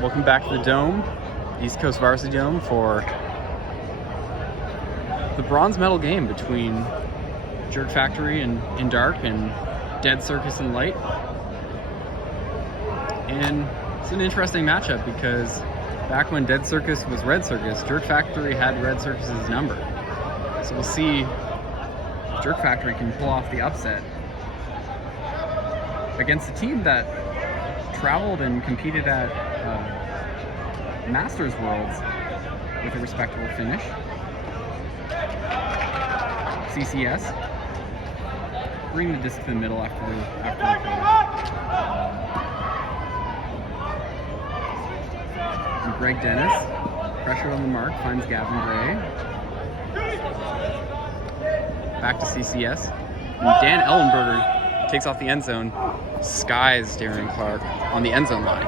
Welcome back to the Dome, East Coast Varsity Dome, for the bronze medal game between Jerk Factory in dark and Dead Circus in light. And it's an interesting matchup because back when Dead Circus was Red Circus, Jerk Factory had Red Circus's number. So we'll see if Jerk Factory can pull off the upset against a team that traveled and competed at Masters Worlds with a respectable finish. CCS. Bring the disc to the middle after the and Greg Dennis, pressure on the mark, finds Gavin Gray. Back to CCS. And Dan Ellenberger takes off the end zone, skies Darren Clark on the end zone line.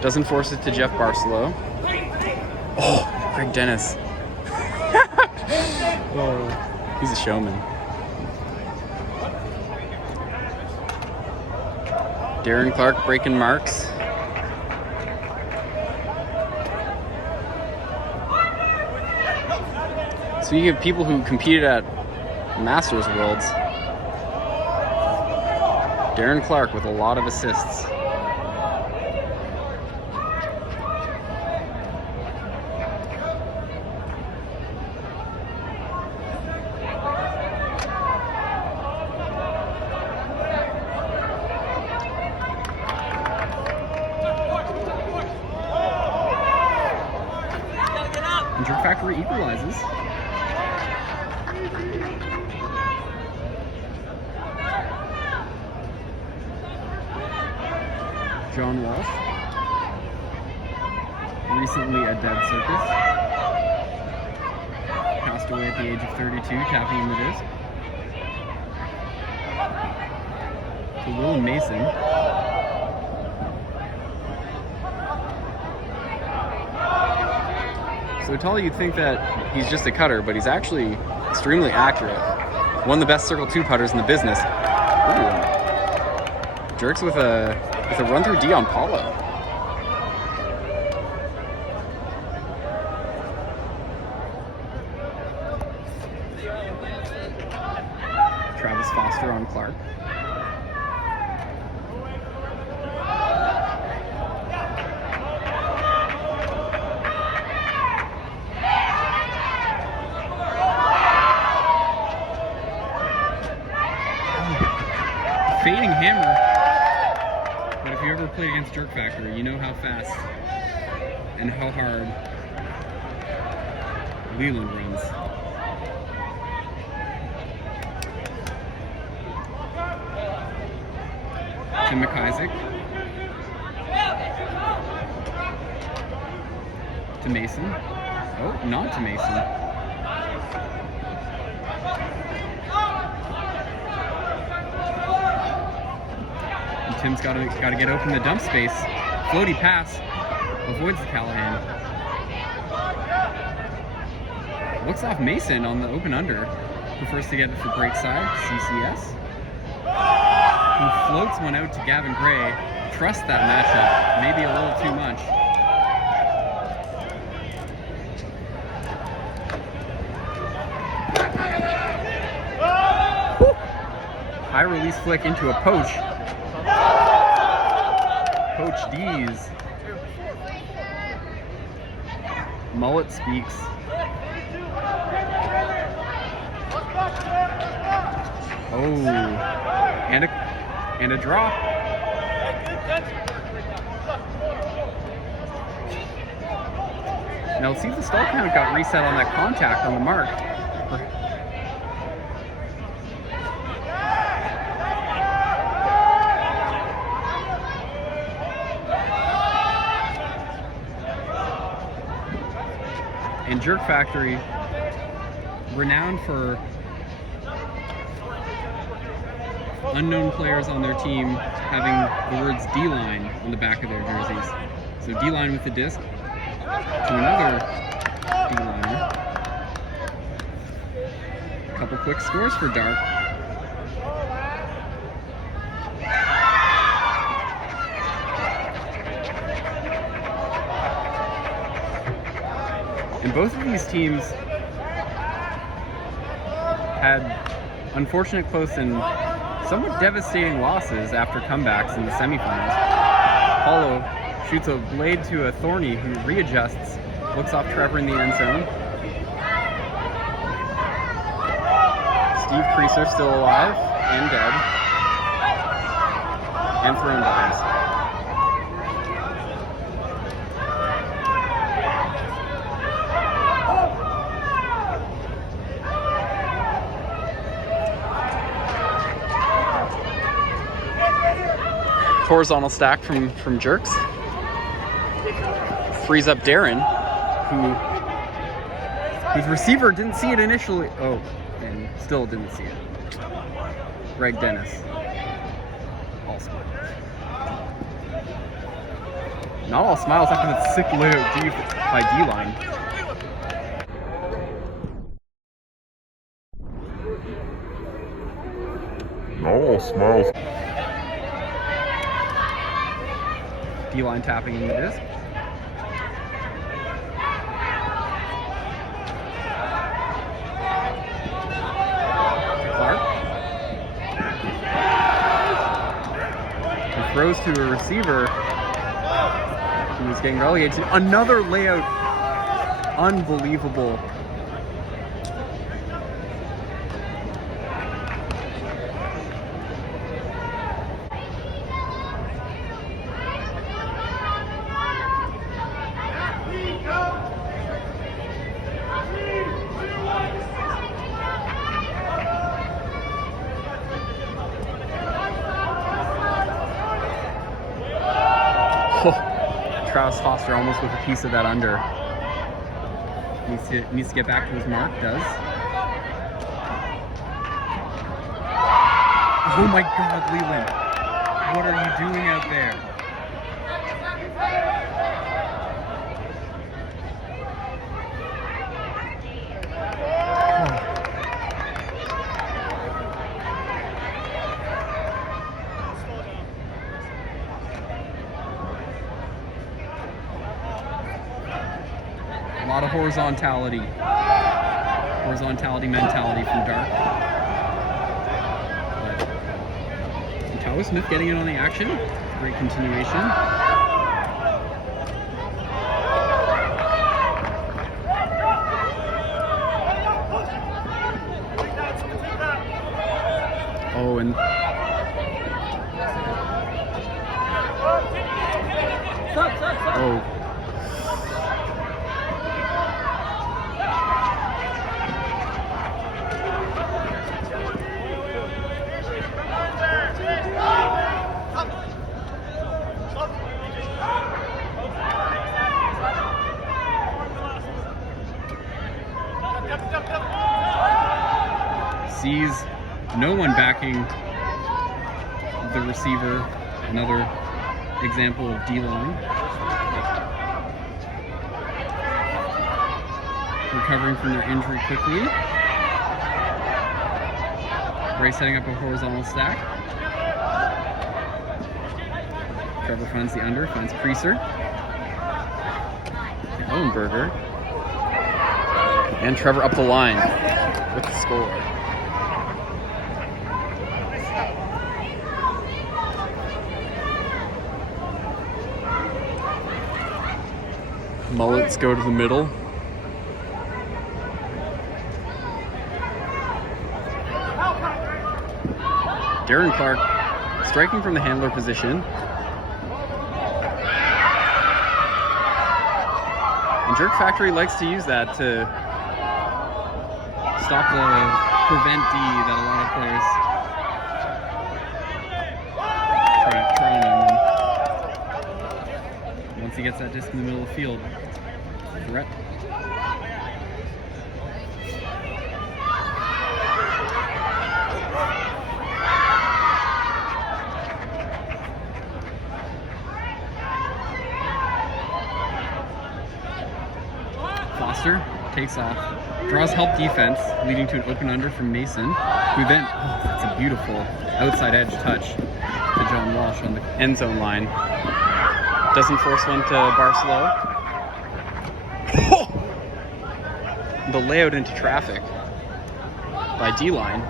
Doesn't force it to Jeff Barcelow. Oh, Greg Dennis. Oh, he's a showman. Darren Clark breaking marks. So you have people who competed at Masters Worlds. Darren Clark with a lot of assists. And Jerk Factory equalizes. John Walsh, recently a Dead Circus, passed away at the age of 32, tapping in the disc. To Will Mason. So Tall, you'd think that he's just a cutter, but he's actually extremely accurate. One of the best Circle 2 putters in the business. Ooh. Jerks with a run through D on Paulo. Travis Foster on Clark. Fading hammer. But if you ever played against Jerk Factory, you know how fast and how hard Leland runs. To McIsaac. To Mason. Oh, not to Mason. Tim's got to get open the dump space. Floaty pass avoids the Callahan. Looks off Mason on the open under. Prefers to get it for break side. CCS. Who floats one out to Gavin Gray. Trusts that matchup. Maybe a little too much. High release flick into a poach. Coach D's. Mullet speaks. Oh, and a drop. Now let's see if the stall count got reset on that contact on the mark. And Jerk Factory, renowned for unknown players on their team having the words D-line on the back of their jerseys. So D-line with the disc to another D-liner. A couple quick scores for Dark. And both of these teams had unfortunate close and somewhat devastating losses after comebacks in the semifinals. Paulo shoots a blade to a Thorny who readjusts, looks off Trevor in the end zone. Steve Creaser still alive and dead. And thrown dives. Horizontal stack from Jerks. Frees up Darren, whose receiver didn't see it initially. Oh, and still didn't see it. Greg Dennis. All smiles. Not all smiles after that sick layout D by D-line. Not all smiles. D-line tapping in the disc. Clark. He throws to a receiver who was getting relegated. Another layout. Unbelievable. Travis Foster almost with a piece of that under. Needs to get back to his mark, does. Oh my God, Leland. What are you doing out there? A lot of horizontality mentality from Dark. But Tyler Smith getting in on the action. Great continuation. Oh, and oh. Sees no one backing the receiver. Another example of D-line. Recovering from their injury quickly. Gray setting up a horizontal stack. Trevor finds the under, finds Creaser. Ellenberger. And Trevor up the line with the score. Mullets go to the middle. Darren Clark striking from the handler position. And Jerk Factory likes to use that to stop the prevent D that a lot of players try on him. Once he gets that disc in the middle of the field, threat. Foster takes off, draws help defense, leading to an open under from Mason, who then, oh, that's a beautiful outside edge touch to John Walsh on the end zone line. Doesn't force one to Barcelo. the layout into traffic by D-line.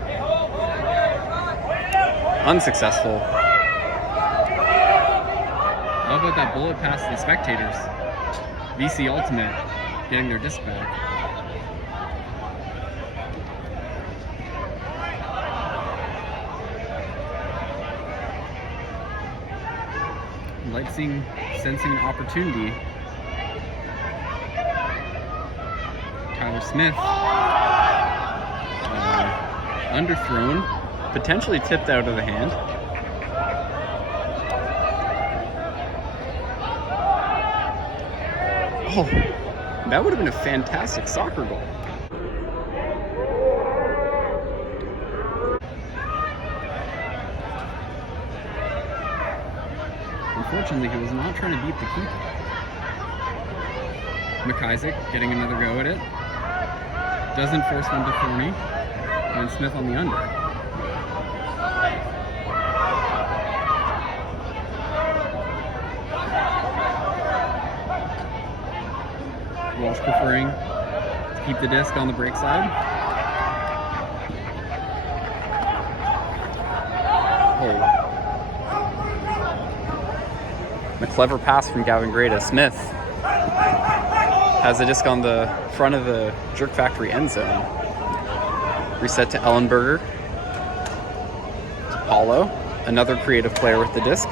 Unsuccessful. How about that bullet pass to the spectators? VC Ultimate getting their disc back. Sensing an opportunity. Tyler Smith. Underthrown. Potentially tipped out of the hand. Oh, that would have been a fantastic soccer goal. Unfortunately, he was not trying to beat the keeper. McIsaac getting another go at it. Doesn't force one to Thorny. And Smith on the under. Walsh preferring to keep the disc on the break side. Oh. A clever pass from Gavin Gray to Smith. Has the disc on the front of the Jerk Factory end zone. Reset to Ellenberger. To Paulo. Another creative player with the disc.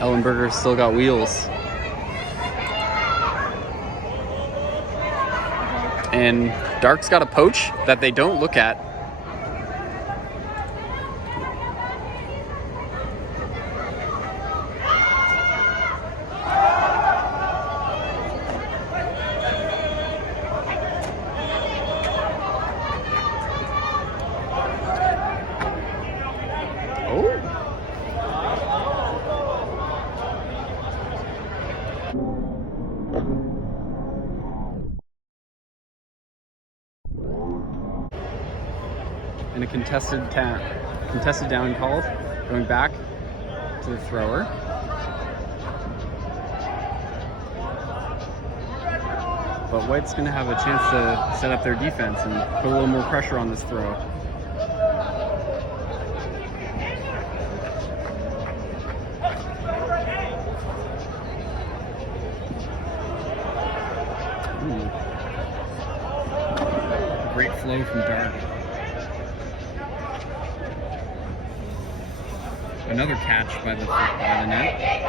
Ellenberger's still got wheels. And Dark's got a poach that they don't look at. And a contested down called, going back to the thrower. But White's going to have a chance to set up their defense and put a little more pressure on this throw. Ooh. Great flow from Dark. Another catch by the net.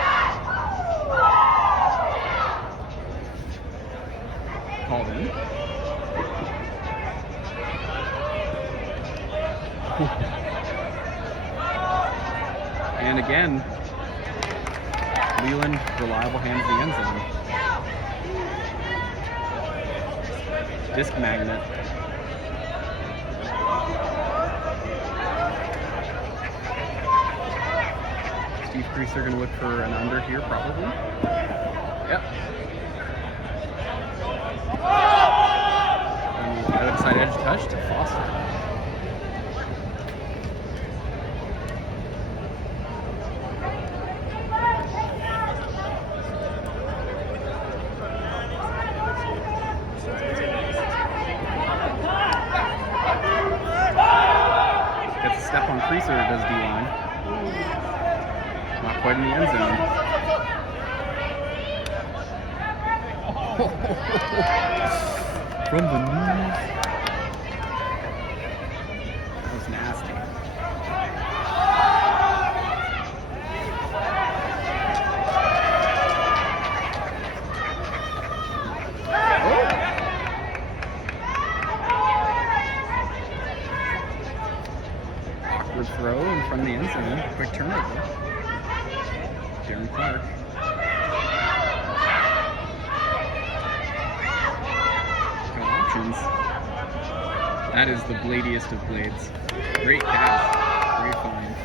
Called in. And again, Leland, reliable hands the end zone. Disc magnet. Steve Creaser going to look for an under here, probably. Yep. And outside edge touch to Foster. Gets a step on Creaser, does D-line. Not quite in the end zone. From the knees. That was nasty. Awkward throw in front of the end zone. Quick turnover. Darren Clark. Got options. That is the bladiest of blades. Great pass. Great find.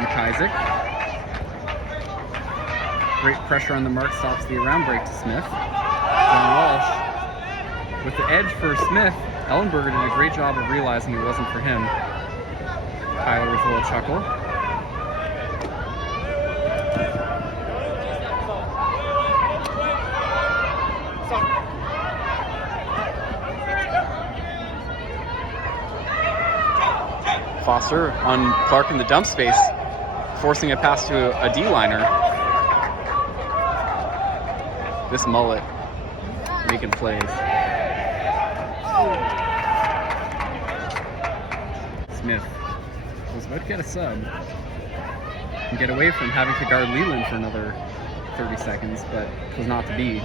McIsaac. Great pressure on the mark. Stops the around break to Smith. John Walsh. With the edge for Smith, Ellenberger did a great job of realizing it wasn't for him. Tyler with a little chuckle. Foster on Clark in the dump space, forcing a pass to a D-liner. This mullet making plays. Smith was about to get a sub and get away from having to guard Leland for another 30 seconds, but it was not to be.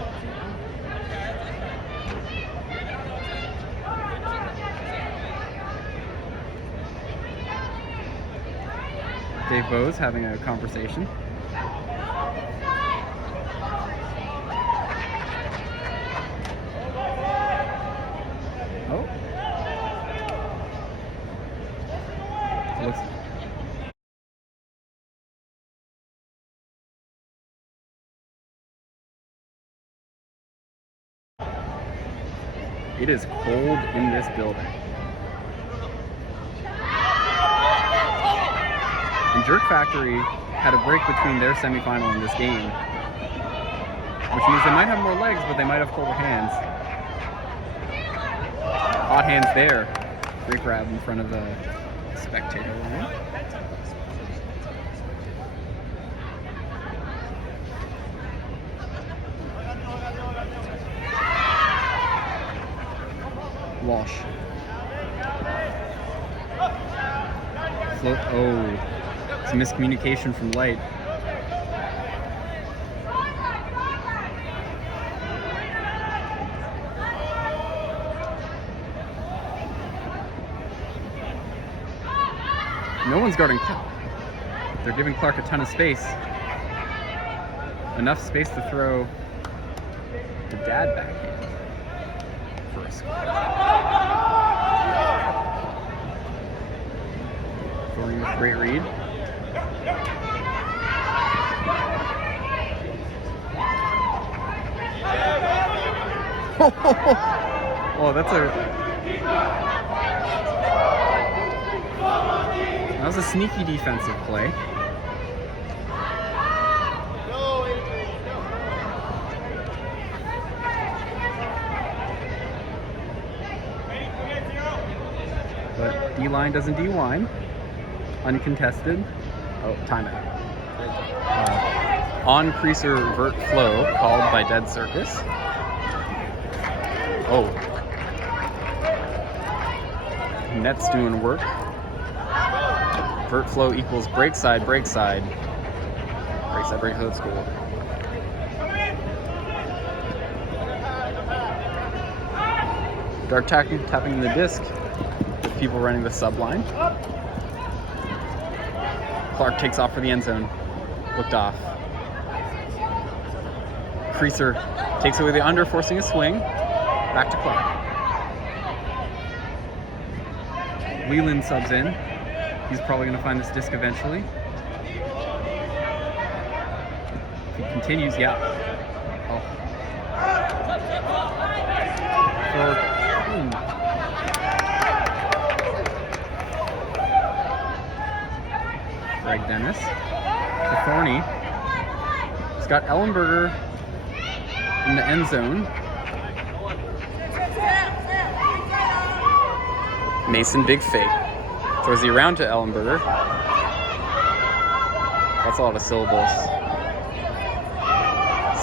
Dave Bowes having a conversation. Oh. Looks. It is cold in this building. And Jerk Factory had a break between their semifinal and this game, which means they might have more legs, but they might have colder hands. Hot hands there. Great grab in front of the spectator line. Walsh. Float. Oh. It's a miscommunication from Light. No one's guarding Clark. They're giving Clark a ton of space. Enough space to throw the dad back in for a score. Thorny with a great read. Oh, that was a sneaky defensive play. But D-line doesn't D-line. Uncontested. Oh, timeout. On creaser vert flow called by Dead Circus. Oh. Net's doing work. Vert flow equals break side, break side. Break side, break side, school. Dark tapping the disc with people running the sub line. Clark takes off for the end zone. Looked off. Creaser takes away the under, forcing a swing. Back to Clark. Leland subs in. He's probably going to find this disc eventually. If he continues, yeah. Oh. Greg Dennis. To Thorny. He's got Ellenberger in the end zone. Mason big fake. Throws the around to Ellenberger. That's a lot of syllables.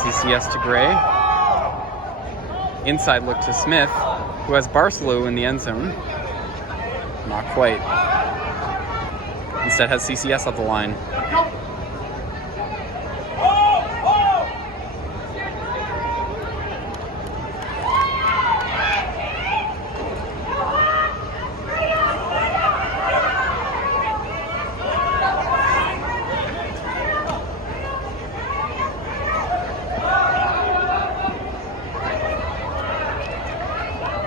CCS to Gray. Inside look to Smith, who has Barcelo in the end zone. Not quite. Instead has CCS up the line.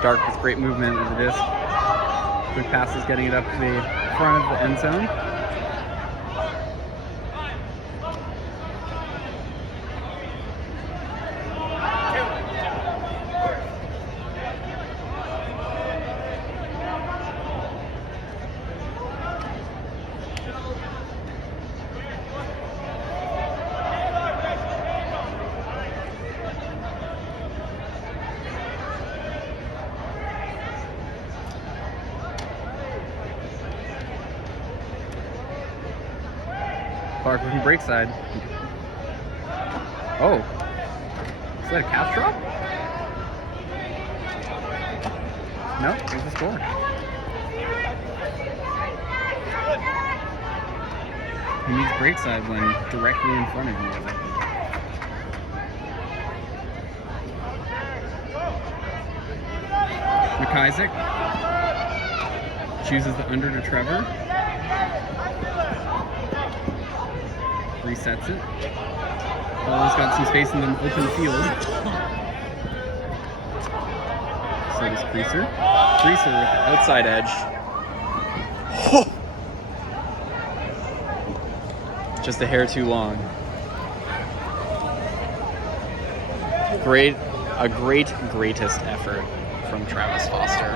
Dark with great movement of the disc. Quick passes getting it up to the front of the end zone. Clark looking break side. Oh. Is that a calf drop? No, here's the score. He needs break side when directly in front of you. McIsaac chooses the under to Trevor. Resets it. Ball's got some space in the open field. So does Creaser. Creaser with the outside edge. Just a hair too long. Greatest effort from Travis Foster.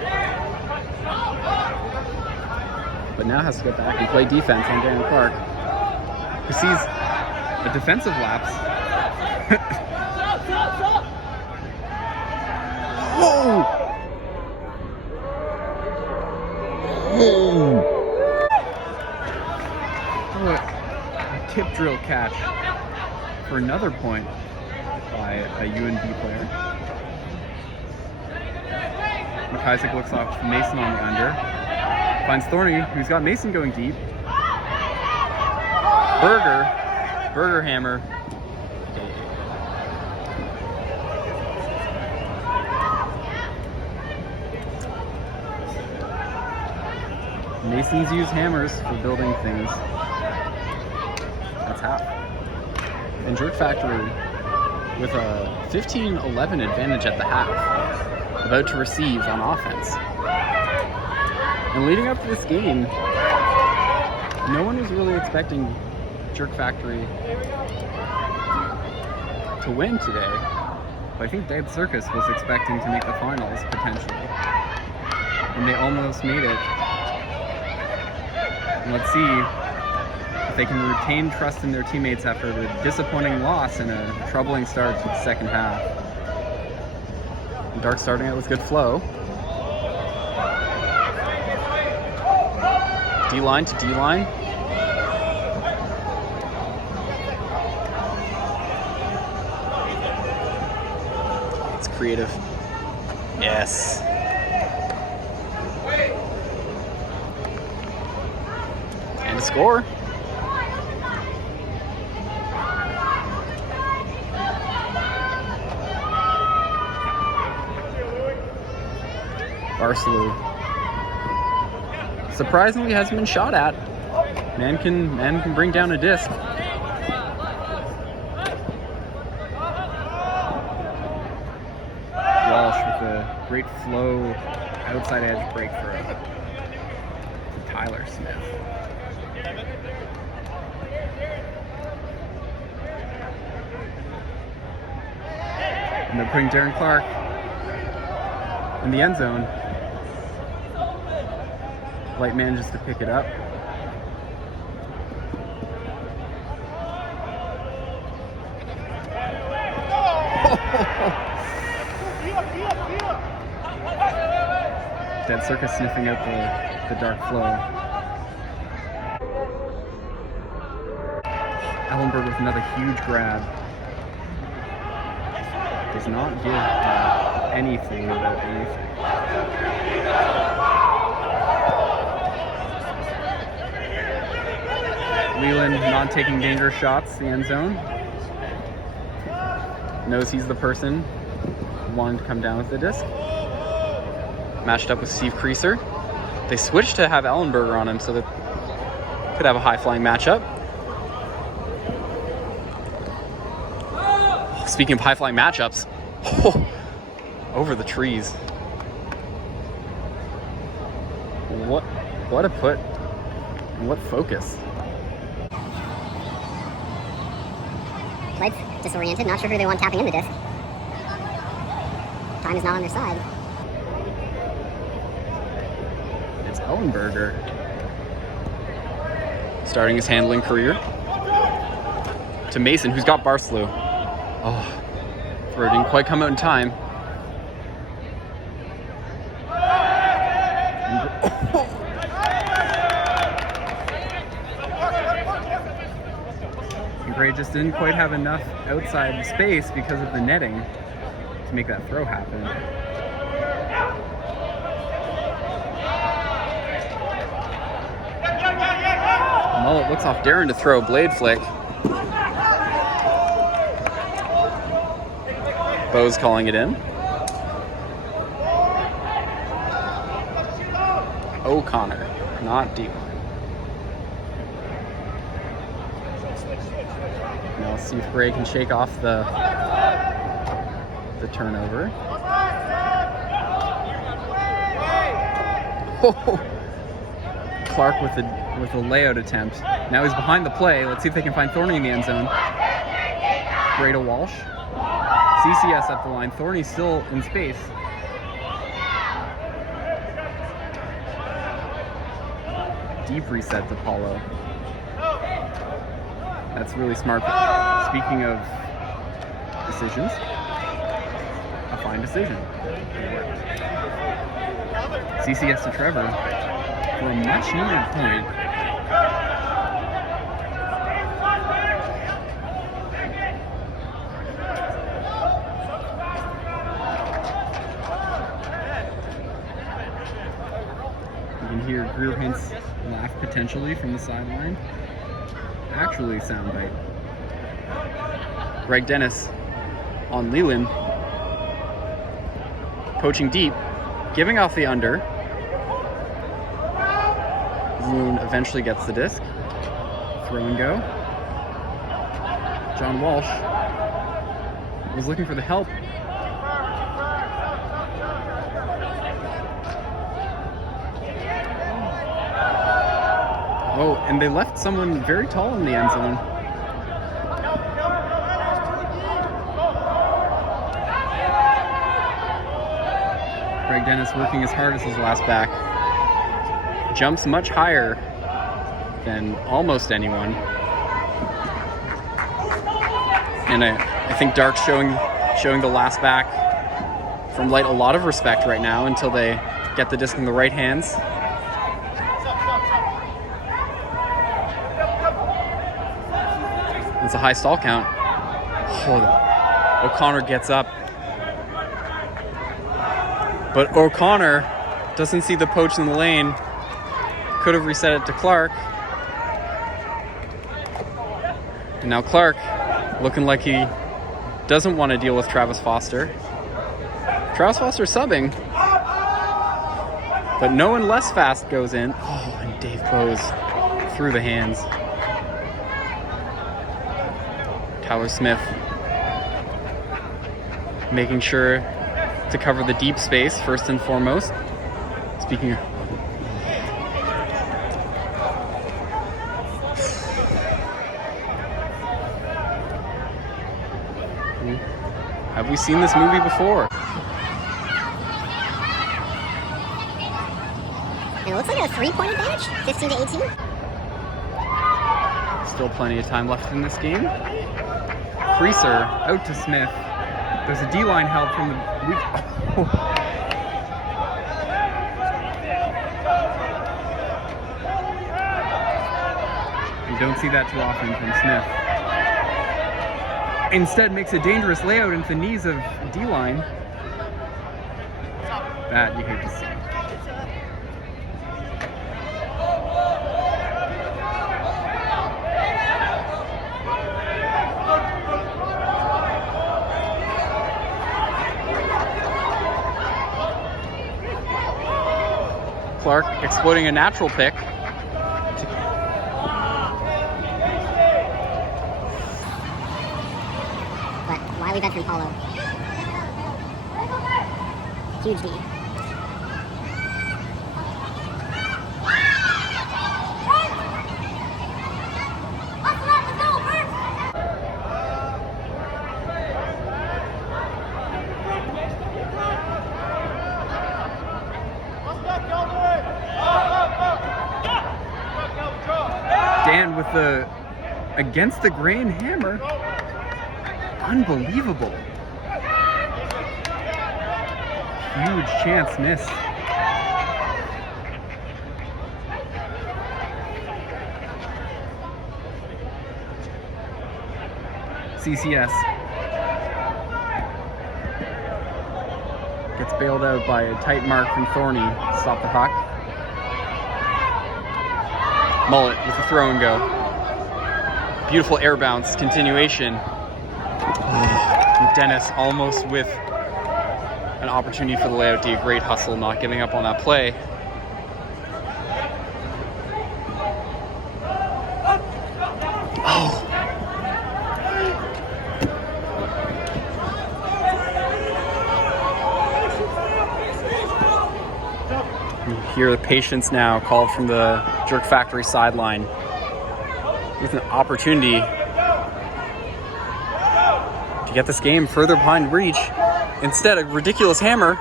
But now has to get back and play defense on Darren Clark, who sees a defensive lapse. Whoa! Oh, a tip drill catch for another point by a UNB player. McIsaac looks off Mason on the under. Finds Thorny, who's got Mason going deep. Burger hammer. Masons use hammers for building things. That's half. And Jerk Factory with a 15-11 advantage at the half, about to receive on offense. And leading up to this game, no one was really expecting Jerk Factory to win today. But I think Dave Circus was expecting to make the finals, potentially. And they almost made it. And let's see if they can retain trust in their teammates after the disappointing loss and a troubling start to the second half. And Dark starting out with good flow. D-line to D-line. It's creative. Yes. And a score. Barcelona surprisingly hasn't been shot at. Man can bring down a disc. Walsh with a great flow outside edge break throw to Tyler Smith. And they're putting Darren Clark in the end zone. Light manages to pick it up. Dead Circus sniffing out the dark flow. Ellenberg with another huge grab. Does not give anything about anything. Leland not taking dangerous shots, the end zone. Knows he's the person wanting to come down with the disc. Matched up with Steve Creaser. They switched to have Ellenberger on him so that could have a high-flying matchup. Speaking of high-flying matchups, over the trees. What a put and what focus. Lights disoriented, not sure who they want tapping in the disc. Time is not on their side. It's Ellenberger starting his handling career. To Mason, who's got Barcelona. Oh, throw didn't quite come out in time. Gray just didn't quite have enough outside space because of the netting to make that throw happen. Mullet looks off Darren to throw, blade flick. Bo's calling it in. O'Connor, not D. Now let's see if Gray can shake off the turnover. Oh, Clark with a layout attempt. Now he's behind the play. Let's see if they can find Thorny in the end zone. Gray to Walsh. CCS up the line. Thorny's still in space. Deep reset to Paulo. That's really smart. Speaking of decisions, a fine decision. CCS to Trevor for a much needed point. You can hear Greer Hintz laugh potentially from the sideline. Actually soundbite. Greg Dennis on Leland. Poaching deep, giving off the under. Leland eventually gets the disc. Throw and go. John Walsh was looking for the help. Oh, and they left someone very tall in the end zone. Greg Dennis working as hard as his last back. Jumps much higher than almost anyone. And I think Dark's showing the last back from Light a lot of respect right now until they get the disc in the right hands. It's a high stall count. Oh, O'Connor gets up. But O'Connor doesn't see the poach in the lane. Could have reset it to Clark. And now Clark looking like he doesn't want to deal with Travis Foster. Travis Foster subbing. But no one less fast goes in. Oh, and Dave Bose through the hands. Tyler Smith making sure to cover the deep space first and foremost. Speaking of, have we seen this movie before? And it looks like a 3-point advantage, 15 to 18. Still plenty of time left in this game. Creaser out to Smith. There's a D-line help from the weak. Oh. You don't see that too often from Smith. Instead makes a dangerous layout into the knees of D-line. That you hate to see. Clark exploiting a natural pick. But wily veteran Paulo. Huge D. Dan with the against the grain hammer. Unbelievable. Huge chance missed. CCS. Gets bailed out by a tight mark from Thorny to stop the puck. Mullet with the throw and go. Beautiful air bounce continuation. Dennis almost with an opportunity for the layout D. Great hustle, not giving up on that play. Oh. You hear the patience now called from the Jerk Factory sideline with an opportunity to get this game further behind reach. Instead, a ridiculous hammer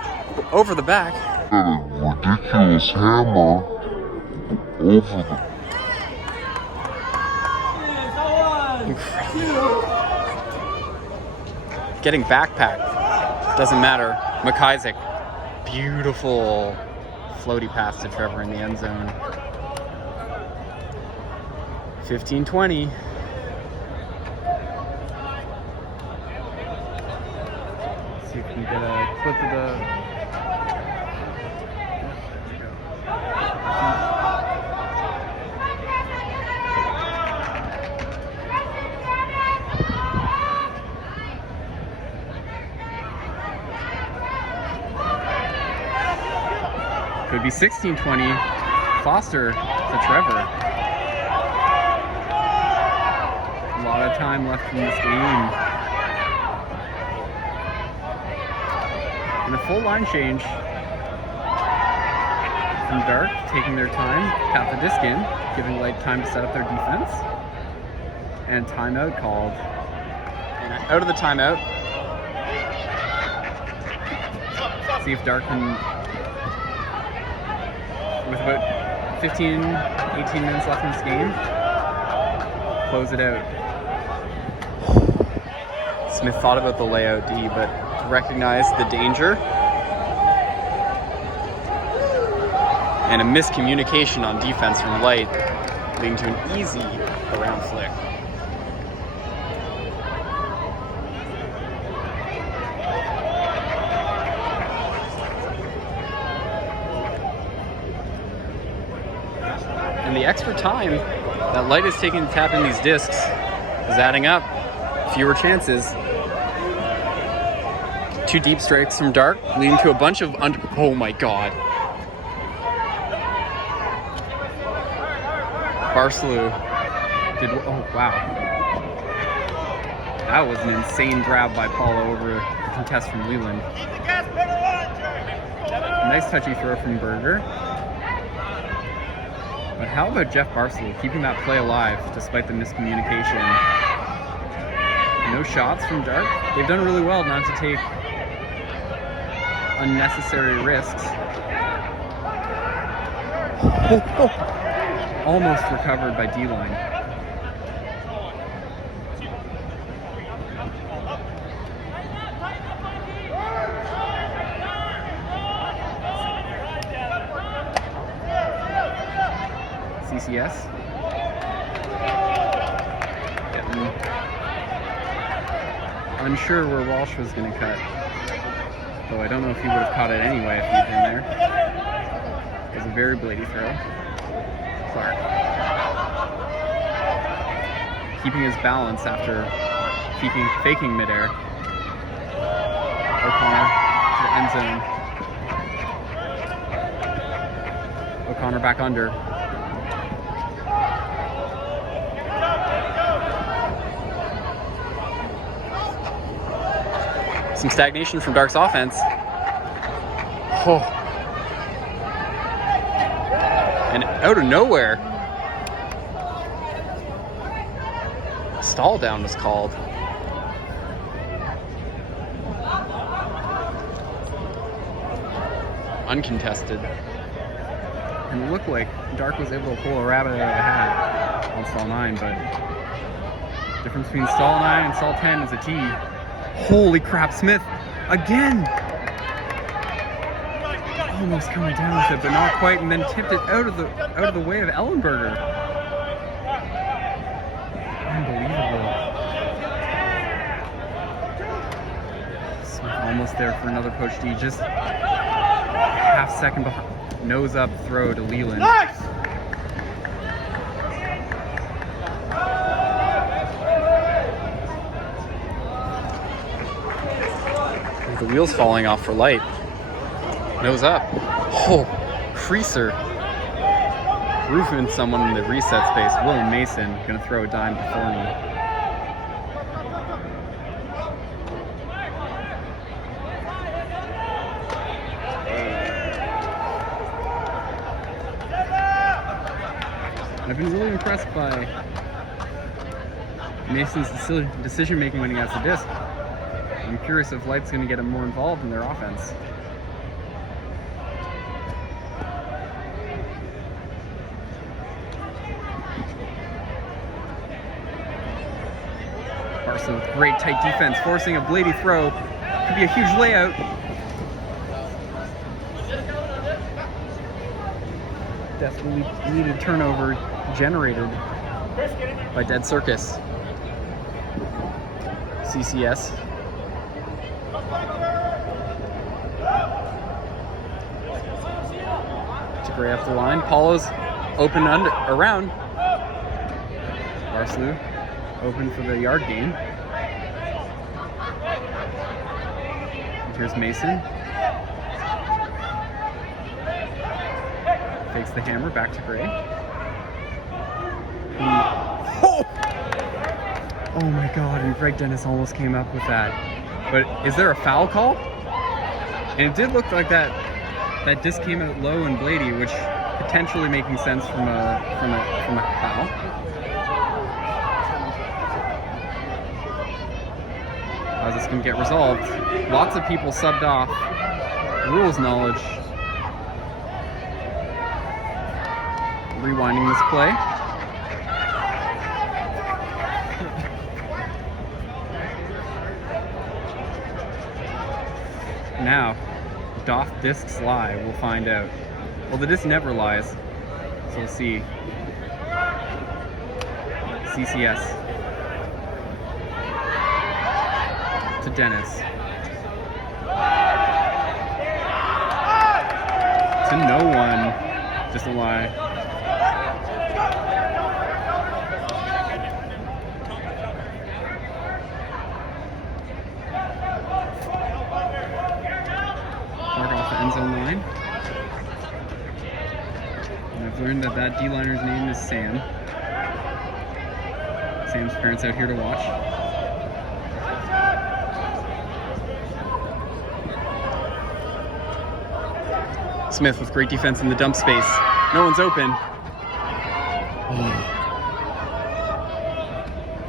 over the back. Ridiculous hammer over the... Getting backpacked. Doesn't matter. McIsaac. Beautiful floaty pass to Trevor in the end zone. 15-20. See if we can get a clip of the... Could be 16-20. Foster to Trevor. A lot of time left in this game. And a full line change from Dark, taking their time, tap the disc in, giving Light time to set up their defense. And timeout called. And out of the timeout. See if Dark can, with about 15, 18 minutes left in this game, close it out. Smith thought about the layout D, but recognized the danger. And a miscommunication on defense from Light, leading to an easy around flick. And the extra time that Light is taking to tap in these discs is adding up. Fewer chances. 2 deep strikes from Dark, leading to a bunch of oh my god. Barcelou did, oh wow. That was an insane grab by Paulo over the contest from Leland. Nice touchy throw from Berger. But how about Jeff Barcelou keeping that play alive despite the miscommunication? No shots from Dark. They've done really well not to take unnecessary risks. Almost recovered by D-line. CCS. Getting unsure where Walsh was going to cut. Though I don't know if he would have caught it anyway if he'd been there. It was a very bladey throw. Clark. Keeping his balance after faking midair. O'Connor to the end zone. O'Connor back under. Some stagnation from Dark's offense. Oh. And out of nowhere, a stall down was called. Uncontested. And it looked like Dark was able to pull a rabbit out of the hat on stall 9, but the difference between stall 9 and stall 10 is a T. Holy crap, Smith again! Almost coming down with it, but not quite, and then tipped it out of the way of Ellenberger. Unbelievable. almost there for another poach D. Just half second behind. Nose up throw to Leland. Nice! The wheels falling off for Light. Nose up. Oh, creaser. Roofing someone in the reset space. William Mason gonna throw a dime to Thorny. I've been really impressed by Mason's decision making when he has the disc. I'm curious if Light's going to get him more involved in their offense. Barca with great tight defense, forcing a Blady throw. Could be a huge layout. Definitely needed turnover generated by Dead Circus. CCS. To Gray up the line. Paulo's open around. Barslu open for the yard gain. And here's Mason. Takes the hammer back to Gray. Oh my god, and Greg Dennis almost came up with that. But is there a foul call? And it did look like that disc came out low and Blady, which potentially making sense from a foul. How's this gonna get resolved? Lots of people subbed off. Rules knowledge. Rewinding this play. Now, doth discs lie? We'll find out. Well, the disc never lies, so we'll see. CCS to Dennis. To no one. Just a lie. End zone line. And I've learned that D-liner's name is Sam. Sam's parents out here to watch. Smith with great defense in the dump space. No one's open. Oh.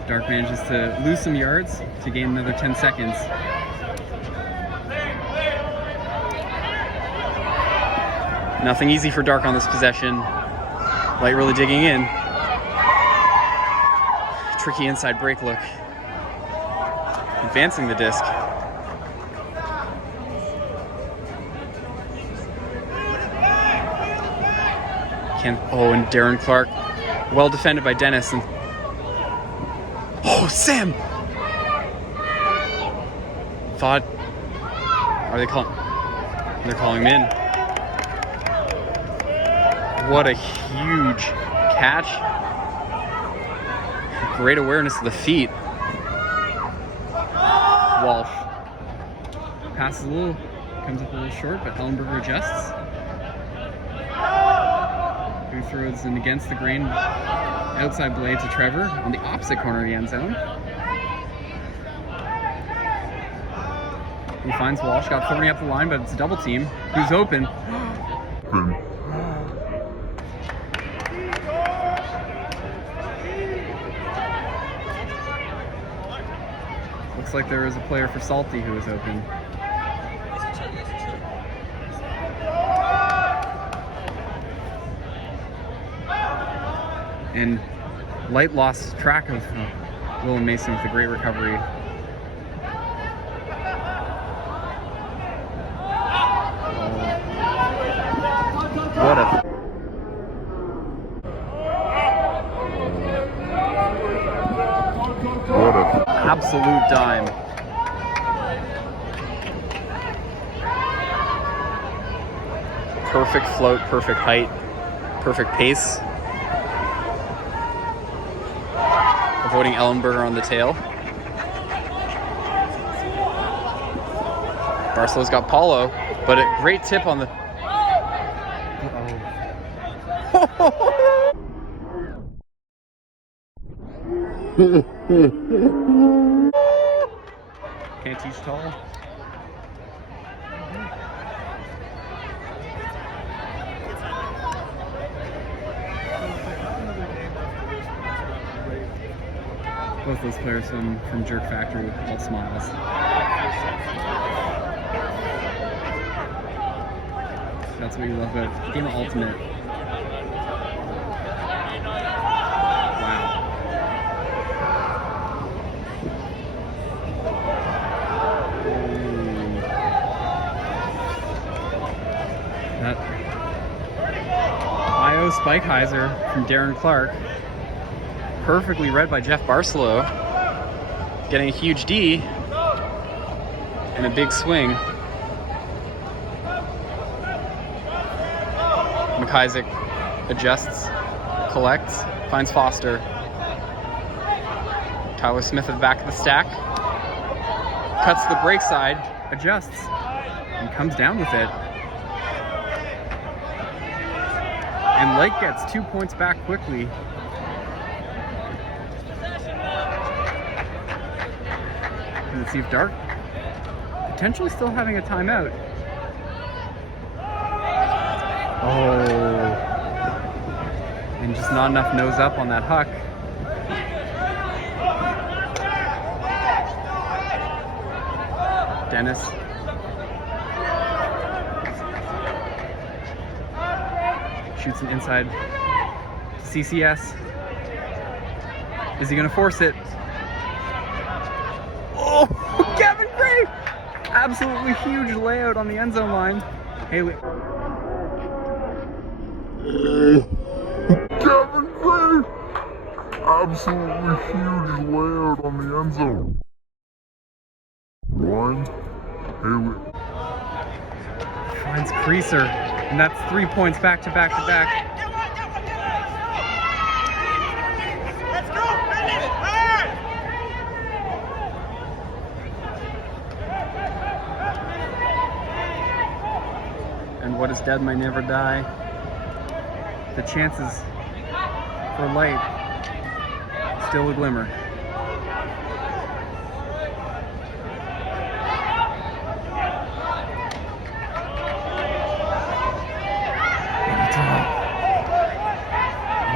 Dark manages to lose some yards to gain another 10 seconds. Nothing easy for Dark on this possession. Light really digging in. Tricky inside break look. Advancing the disc. And Darren Clark. Well defended by Dennis. And Sam! Thought. Are they calling? They're calling him in. What a huge catch. Great awareness of the feet. Walsh passes a little, comes up a little short, but Ellenberger adjusts. Who throws in against the grain outside blade to Trevor on the opposite corner of the end zone. He finds Walsh, got Thorny up the line, but it's a double team. Who's open? Looks like there was a player for Salty who was open. And Light lost track of Will and Mason with a great recovery. What a absolute dime. Perfect float, perfect height, perfect pace. Avoiding Ellenberger on the tail. Barcelow's got Paulo, but a great tip on the... Can't teach tall. Both those players from Jerk Factory, all smiles. That's what you love about Game of Ultimate. Wow. That IO Spikeheiser from Darren Clark. Perfectly read by Jeff Barcelow. Getting a huge D and a big swing. McIsaac adjusts, collects, finds Foster. Tyler Smith at the back of the stack. Cuts the break side, adjusts, and comes down with it. And Lake gets 2 points back quickly. Let's see if Dark potentially still having a timeout. Oh, and just not enough nose up on that huck. Dennis. Shoots an inside to CCS. Is he gonna force it? Oh, Gavin Gray! Absolutely huge layout on the end zone line. Haley. Gavin Gray! Absolutely huge layout on the end zone. Line. Haley. Finds Creaser, and that's 3 points back to back to back. Let's go, finish! Hard! And what is dead may never die. The chances for Light still a glimmer.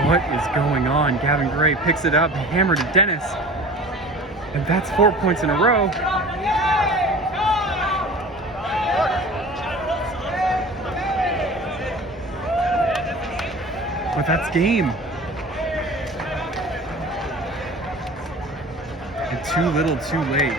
What is going on? Gavin Gray picks it up, hammer to Dennis. And that's 4 points in a row. But that's game. And too little, too late.